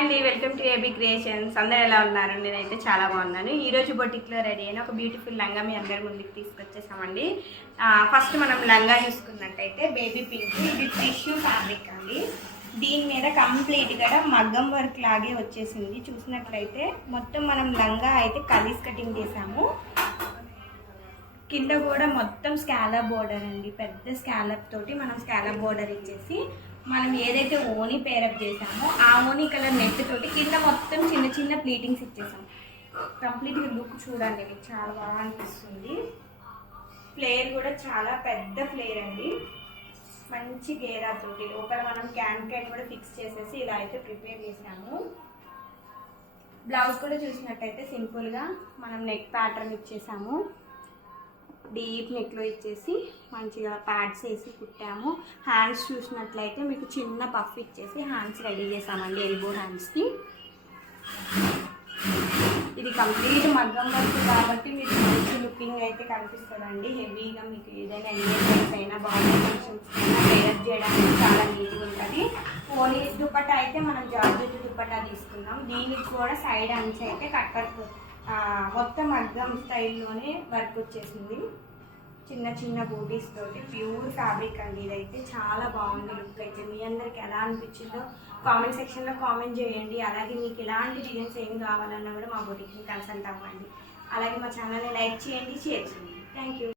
అండి, welcome to AB creations. అందరూ ఎలా ఉన్నారు? నేనైతే చాలా బాగున్నాను. ఈరోజు బొటిక్లో రెడీ అయిన ఒక బ్యూటిఫుల్ లంగా మీ అందరి ముందుకు తీసుకొచ్చేసామండి. ఫస్ట్ మనం లంగా చూసుకున్నట్టయితే బేబీ పింక్, ఇది టిష్యూ ఫ్యాబ్రిక్ అండి. దీని మీద కంప్లీట్గా మగ్గం వర్క్ లాగే వచ్చేసింది. చూసినట్లయితే మొత్తం మనం లంగా అయితే కలీస్ కటింగ్ చేసాము. కింద కూడా మొత్తం స్కాలప్ బోర్డర్ అండి. పెద్ద స్కాలప్ తోటి మనం స్కాలప్ బోర్డర్ ఇచ్చేసి మనం ఏదైతే ఓనీ పేరప్ చేసామో ఆ ఓనీ కలర్ నెట్ తోటి కింద మొత్తం చిన్న చిన్న ప్లీటింగ్స్ ఇచ్చేసాం. కంప్లీట్గా లుక్ చూడండి, మీకు చాలా బాగా అనిపిస్తుంది. ఫ్లేర్ కూడా చాలా పెద్ద ఫ్లేర్ అండి. మంచి గేరా తోటి లోపల మనం క్యాన్ కూడా ఫిక్స్ చేసేసి ఇలా అయితే ప్రిపేర్ చేసాము. బ్లౌజ్ కూడా చూసినట్టయితే సింపుల్గా మనం నెక్ ప్యాటర్న్ ఇచ్చేసాము. డీప్ నెక్లో ఇచ్చేసి మంచిగా ప్యాడ్స్ వేసి కుట్టాము. హ్యాండ్స్ చూసినట్లయితే మీకు చిన్న పఫ్ ఇచ్చేసి హ్యాండ్స్ రెడీ చేసామండి, ఎల్బో హ్యాండ్స్కి. ఇది కంప్లీట్ మగ్గం వర్క్ కాబట్టి మీకు మంచి లుకింగ్ అయితే కనిపిస్తుందండి. హెవీగా మీకు ఏదైనా ఎంగేజ్మెంట్స్ అయినా బాడీ ఫంక్షన్స్ అయినా వేర్ చేయడానికి చాలా నీట్గా ఉంటుంది. ఓనీ దుపట్టా అయితే మనం జార్జెట్ దుపట్టా తీసుకున్నాం. దీనికి కూడా సైడ్ అంచు అయితే కట్ వర్క్ మొత్తం మగ్గం స్టైల్లోనే వర్క్ వచ్చేసింది. చిన్న చిన్న బూటీస్ తోటి ప్యూర్ ఫ్యాబ్రిక్ అండి. ఇదైతే చాలా బాగుంది లుక్. అయితే మీ అందరికి ఎలా అనిపించిందో కామెంట్ సెక్షన్లో కామెంట్ చేయండి. అలాగే మీకు ఎలాంటి డిజైన్స్ ఏం కావాలన్నా కూడా మా బొటిక్ని కన్సల్ట్ అవ్వండి. అలాగే మా ఛానల్ని లైక్ చేయండి, షేర్ చేయండి. Thank you.